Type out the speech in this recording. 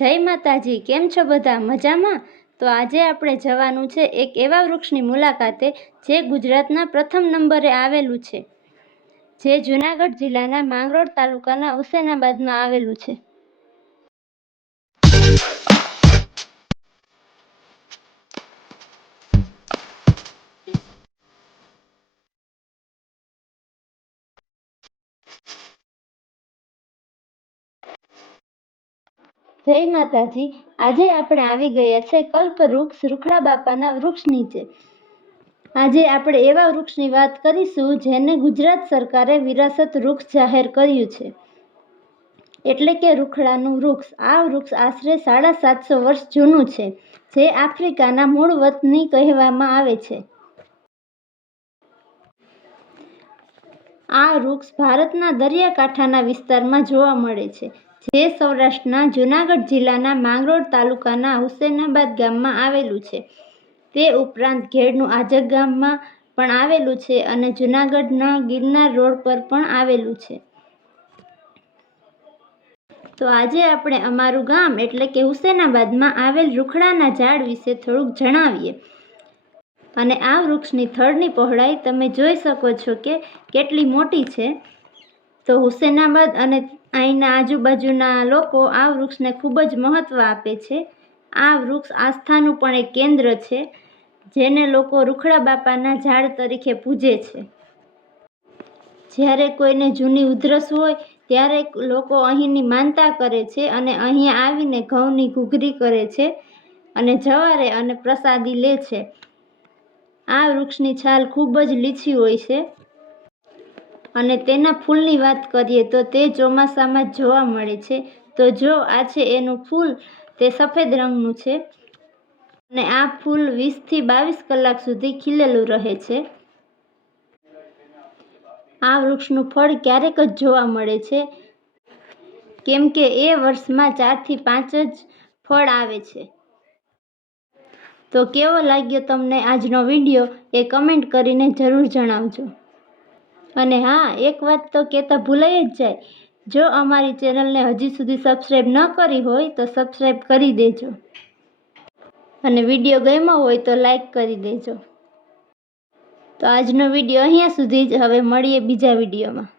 જય માતાજી, કેમ છો બધા? મજામાં? તો આજે આપણે જવાનું છે એક એવા વૃક્ષની મુલાકાતે જે ગુજરાતના પ્રથમ નંબરે આવેલું છે, જે જૂનાગઢ જિલ્લાના માંગરોળ તાલુકાના હુસેનાબાદમાં આવેલું છે. જય માતાજી, આજે આપણે આવી ગયા છે કલ્પવૃક્ષ રૂખડા બાપાના વૃક્ષ નીચે. આજે આપણે એવા વૃક્ષની વાત કરીશું જેને ગુજરાત સરકારે વિરાસત વૃક્ષ જાહેર કર્યું છે, એટલે કે રૂખડાનું વૃક્ષ. આ વૃક્ષ આશરે 750 વર્ષ જૂનું છે, જે આફ્રિકાના મૂળ વતની કહેવામાં આવે છે. આ વૃક્ષ ભારતના દરિયાકાંઠાના વિસ્તારમાં જોવા મળે છે, જે સૌરાષ્ટ્રના જૂનાગઢ જિલ્લાના માંગરોળ તાલુકાના હુસેનાબાદ ગામમાં આવેલું છે. તે ઉપરાંત ઘેડનું આજક ગામમાં પણ આવેલું છે અને જૂનાગઢના ગિરનાર રોડ પર પણ આવેલું છે. તો આજે આપણે અમારું ગામ એટલે કે હુસેનાબાદમાં આવેલ રૂખડાના ઝાડ વિશે થોડુંક જણાવીએ. અને આ વૃક્ષની થડની પહોળાઈ તમે જોઈ શકો છો કે કેટલી મોટી છે. તો હુસેનાબાદ અને અહીંના આજુબાજુના લોકો આ વૃક્ષને ખૂબ જ મહત્ત્વ આપે છે. આ વૃક્ષ આસ્થાનું પણ એક કેન્દ્ર છે, જેને લોકો રૂખડા બાપાના ઝાડ તરીકે પૂજે છે. જ્યારે કોઈને જૂની ઉધરસ હોય ત્યારે લોકો અહીંની માનતા કરે છે અને અહીં આવીને ઘઉંની ઘૂઘરી કરે છે અને જવારે અને પ્રસાદી લે છે. આ વૃક્ષની છાલ ખૂબ જ લીછી હોય છે અને તેના ફૂલની વાત કરીએ તો તે ચોમાસામાં જ જોવા મળે છે. તો જો આ છે એનું ફૂલ, તે સફેદ રંગનું છે અને આ ફૂલ 20 થી 22 કલાક સુધી ખીલેલું રહે છે. આ વૃક્ષનું ફળ ક્યારેક જ જોવા મળે છે, કેમ કે એ વર્ષમાં 4 થી 5 જ ફળ આવે છે. તો કેવો લાગ્યો તમને આજનો વિડીયો એ કમેન્ટ કરીને જરૂર જણાવજો. અને હા, એક વાત તો કહેતા ભૂલાઈ જ જાય, જો અમારી ચેનલને હજી સુધી સબસ્ક્રાઈબ ન કરી હોય તો સબસ્ક્રાઈબ કરી દેજો અને વિડીયો ગમ્યો હોય તો લાઈક કરી દેજો. તો આજનો વિડીયો અહીંયા સુધી જ. હવે મળીએ બીજા વિડીયોમાં.